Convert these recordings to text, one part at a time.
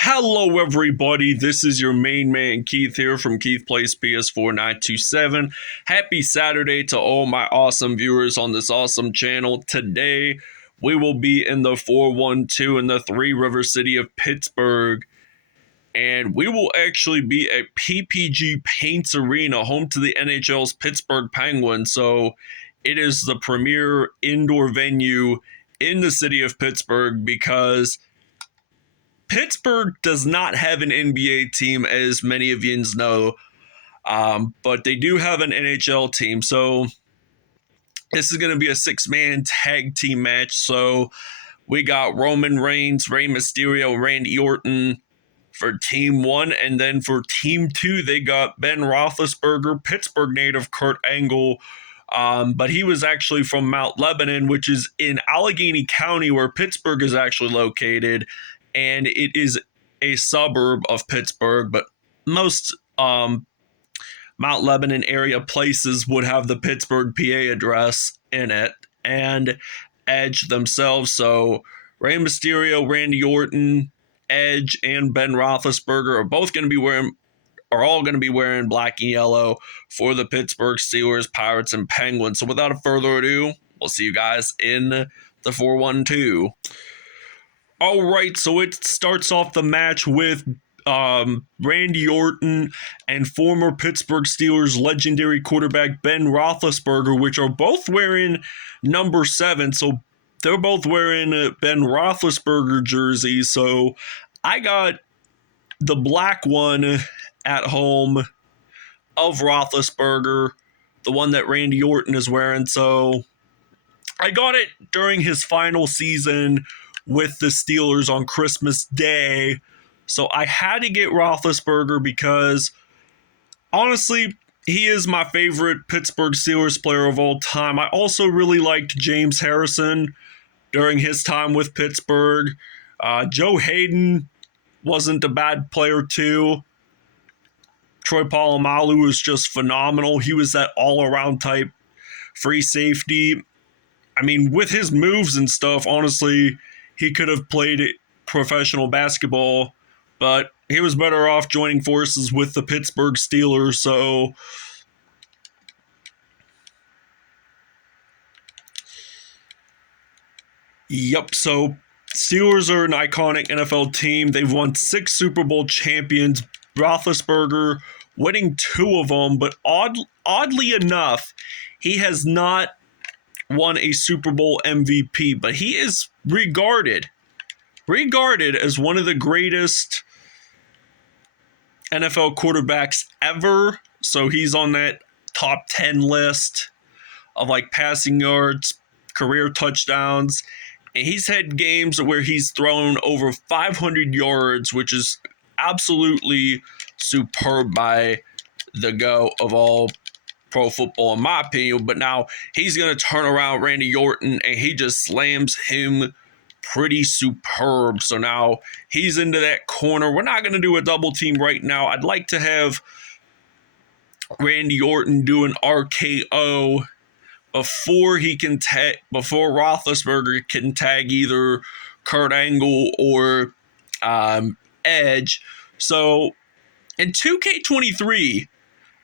Hello, everybody. This is your main man Keith here from Keith Plays PS4 927. Happy Saturday to all my awesome viewers on this awesome channel. Today, we will be in the 412 in the Three River City of Pittsburgh, and we will actually be at PPG Paints Arena, home to the NHL's Pittsburgh Penguins. So, it is the premier indoor venue in the city of Pittsburgh because Pittsburgh does not have an NBA team, as many of you know, but they do have an NHL team. So this is going to be a six-man tag team match. So we got Roman Reigns, Rey Mysterio, Randy Orton for Team 1. And then for Team 2, they got Ben Roethlisberger, Pittsburgh native Kurt Angle. But he was actually from Mount Lebanon, which is in Allegheny County, where Pittsburgh is actually located. And it is a suburb of Pittsburgh, but most Mount Lebanon area places would have the Pittsburgh, PA address in it, and Edge themselves. So Rey Mysterio, Randy Orton, Edge, and Ben Roethlisberger are all going to be wearing black and yellow for the Pittsburgh Steelers, Pirates, and Penguins. So without further ado, we'll see you guys in the 412. All right, so it starts off the match with Randy Orton and former Pittsburgh Steelers legendary quarterback Ben Roethlisberger, which are both wearing number 7. So they're both wearing Ben Roethlisberger jerseys. So I got the black one at home of Roethlisberger, the one that Randy Orton is wearing. So I got it during his final season with the Steelers on Christmas Day. So I had to get Roethlisberger because, honestly, he is my favorite Pittsburgh Steelers player of all time. I also really liked James Harrison during his time with Pittsburgh. Joe Hayden wasn't a bad player too. Troy Polamalu was just phenomenal. He was that all-around type free safety. I mean, with his moves and stuff, honestly, he could have played professional basketball, but he was better off joining forces with the Pittsburgh Steelers. So so Steelers are an iconic NFL team. They've won 6 Super Bowl champions. Roethlisberger winning 2 of them, but oddly enough, he has not won a Super Bowl MVP, but he is regarded as one of the greatest NFL quarterbacks ever. So he's on that top 10 list of like passing yards, career touchdowns, and he's had games where he's thrown over 500 yards, which is absolutely superb by the GOAT of all pro football, in my opinion. But now he's going to turn around Randy Orton, and he just slams him pretty superb. So now he's into that corner. We're not going to do a double team right now. I'd like to have Randy Orton do an RKO before Roethlisberger can tag either Kurt Angle or Edge. So in 2K23,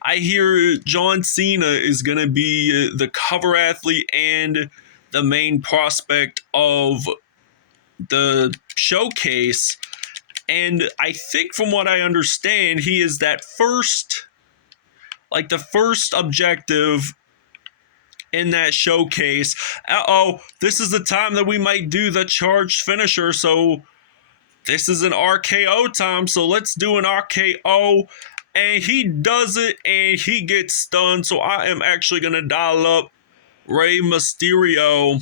I hear John Cena is going to be the cover athlete and the main prospect of the showcase. And I think from what I understand, he is that the first objective in that showcase. This is the time that we might do the charged finisher. So this is an RKO time. So let's do an RKO. And he does it, and he gets stunned. So I am actually going to dial up Rey Mysterio.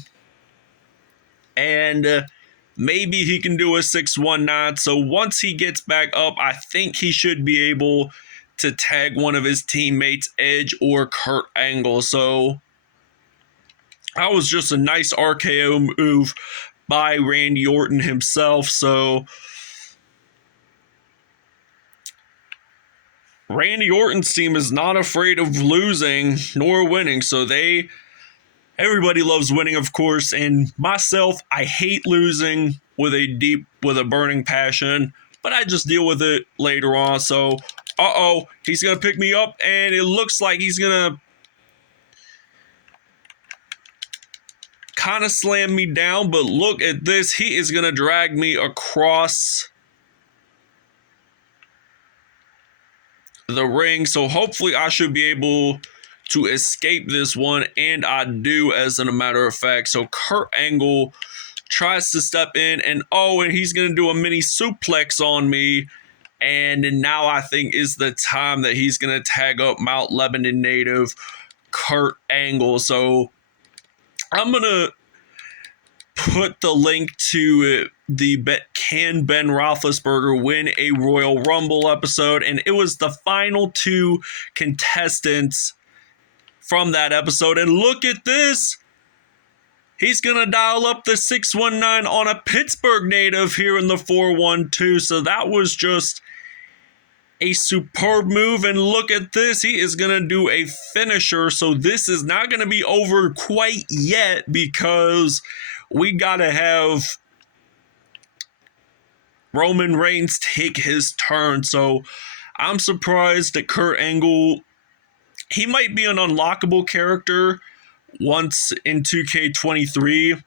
And maybe he can do a 619. So once he gets back up, I think he should be able to tag one of his teammates, Edge or Kurt Angle. So that was just a nice RKO move by Randy Orton himself. So Randy Orton's team is not afraid of losing nor winning, so everybody loves winning, of course, and myself, I hate losing with a burning passion. but I just deal with it later on. So, he's going to pick me up, and it looks like he's going to kind of slam me down, but look at this. He is going to drag me across the ring, so hopefully I should be able to escape this one, and I do, as a matter of fact. So Kurt Angle tries to step in, and he's going to do a mini suplex on me, and now I think is the time that he's going to tag up Mount Lebanon native Kurt Angle. So I'm going to put the link to can Ben Roethlisberger win a Royal Rumble episode, and it was the final two contestants from that episode. And look at this. He's going to dial up the 619 on a Pittsburgh native here in the 412. So that was just a superb move. And look at this. He is going to do a finisher. So this is not going to be over quite yet, because we got to have Roman Reigns take his turn. So I'm surprised that Kurt Angle, he might be an unlockable character once in 2K23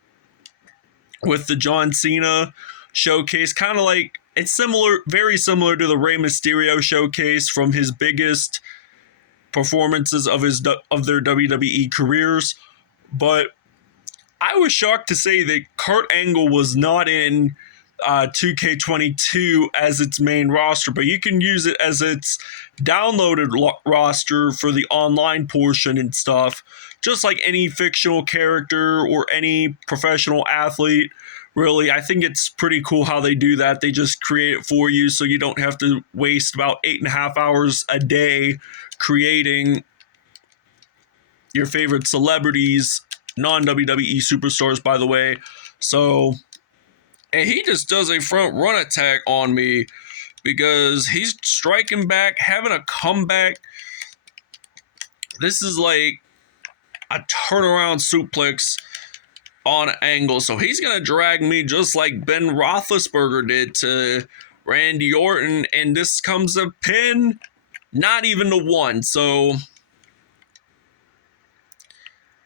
with the John Cena showcase. Kind of like, it's similar, very similar to the Rey Mysterio showcase from his biggest performances of their WWE careers. But I was shocked to say that Kurt Angle was not in 2K22 as its main roster, but you can use it as its downloaded roster for the online portion and stuff, just like any fictional character or any professional athlete. Really, I think it's pretty cool how they do that. They just create it for you, so you don't have to waste about 8.5 hours a day creating your favorite celebrities, non-WWE superstars, by the way. So, and he just does a front run attack on me because he's striking back, having a comeback. This is like a turnaround suplex on Angle. So he's going to drag me just like Ben Roethlisberger did to Randy Orton. And this comes a pin, not even the one. So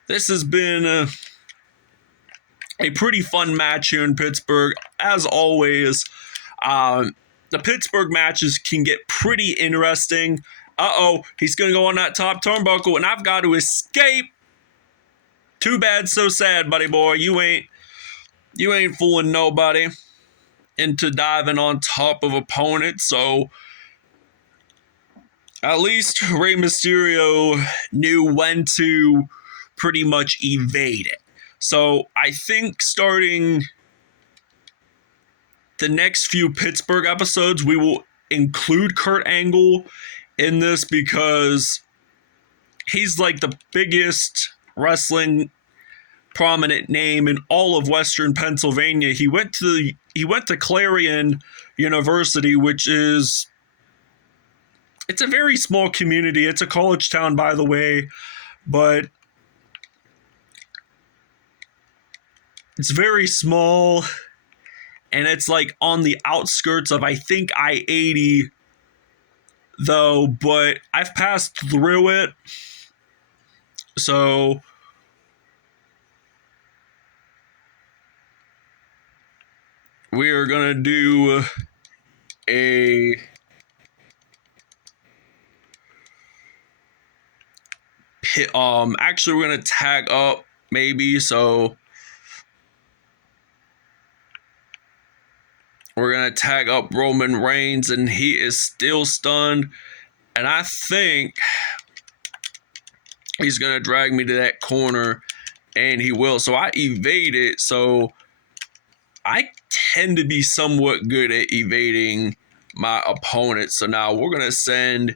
this has been a pretty fun match here in Pittsburgh. As always, the Pittsburgh matches can get pretty interesting. He's going to go on that top turnbuckle, and I've got to escape. Too bad, so sad, buddy boy. You ain't fooling nobody into diving on top of opponents. So at least Rey Mysterio knew when to pretty much evade it. So I think starting the next few Pittsburgh episodes, we will include Kurt Angle in this because he's like the biggest wrestling prominent name in all of Western Pennsylvania. He went to Clarion University, which is, it's a very small community. It's a college town, by the way, but it's very small, and it's like on the outskirts of, I think, I-80, though, but I've passed through it. So we are going to do actually we're going to tag up maybe, so we're going to tag up Roman Reigns, and he is still stunned, and I think he's going to drag me to that corner, and he will. So I evade it, so I tend to be somewhat good at evading my opponent. So now we're going to send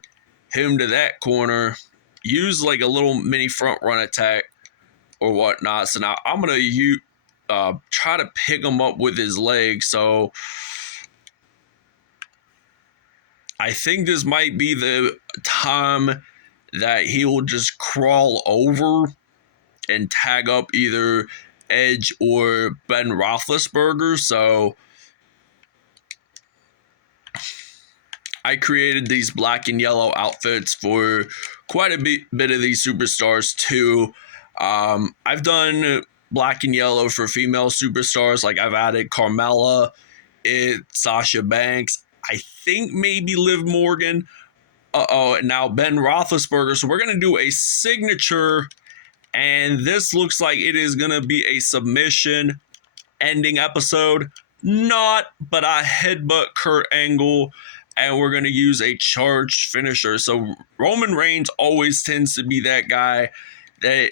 him to that corner, use like a little mini front run attack or whatnot. So now I'm going to try to pick him up with his leg. So I think this might be the time that he will just crawl over and tag up either Edge or Ben Roethlisberger. So I created these black and yellow outfits for quite a bit of these superstars too. I've done black and yellow for female superstars, like I've added Carmella, Sasha Banks, I think maybe Liv Morgan. And now Ben Roethlisberger. So we're gonna do a signature, and this looks like it is gonna be a submission ending episode. Not, but I headbutt Kurt Angle, and we're going to use a charged finisher. So Roman Reigns always tends to be that guy that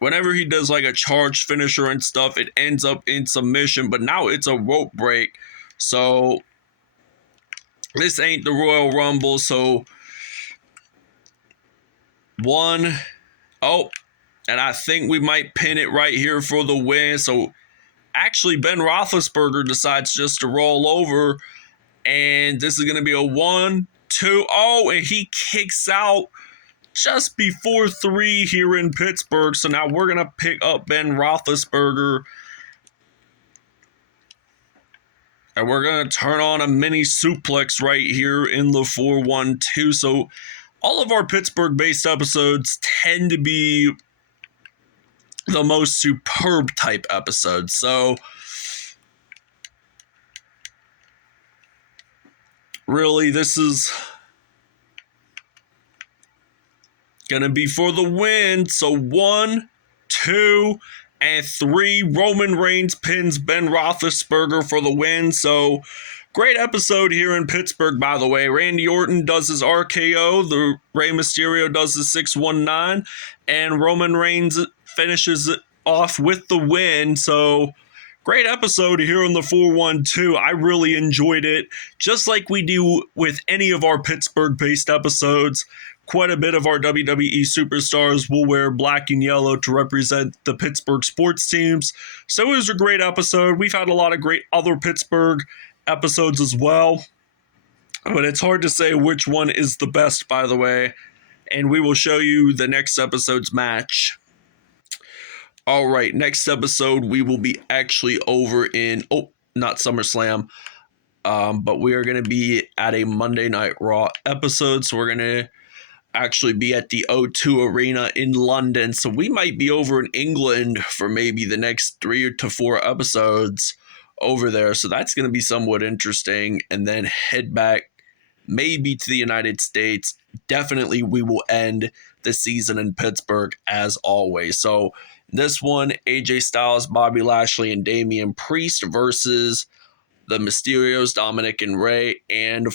whenever he does like a charged finisher and stuff, it ends up in submission, but now it's a rope break. So this ain't the Royal Rumble. So one, oh, and I think we might pin it right here for the win. So actually, Ben Roethlisberger decides just to roll over, and this is going to be a 1, 2, oh, and he kicks out just before 3 here in Pittsburgh. So now we're going to pick up Ben Roethlisberger, and we're going to turn on a mini suplex right here in the 4-1-2. So all of our Pittsburgh-based episodes tend to be the most superb type episodes. So really, this is gonna be for the win. So 1, 2, and 3. Roman Reigns pins Ben Roethlisberger for the win. So great episode here in Pittsburgh, by the way. Randy Orton does his RKO. The Rey Mysterio does his 619, and Roman Reigns finishes it off with the win. So great episode here on the 4-1-2. I really enjoyed it. Just like we do with any of our Pittsburgh-based episodes, quite a bit of our WWE superstars will wear black and yellow to represent the Pittsburgh sports teams. So it was a great episode. We've had a lot of great other Pittsburgh episodes as well, but it's hard to say which one is the best, by the way. And we will show you the next episode's match. All right, next episode, we will be actually over in, not SummerSlam, but we are going to be at a Monday Night Raw episode. So we're going to actually be at the O2 Arena in London. So we might be over in England for maybe the next 3 to 4 episodes over there. So that's going to be somewhat interesting. And then head back maybe to the United States. Definitely we will end the season in Pittsburgh as always. So this one, AJ Styles, Bobby Lashley, and Damian Priest versus the Mysterios, Dominic and Rey, and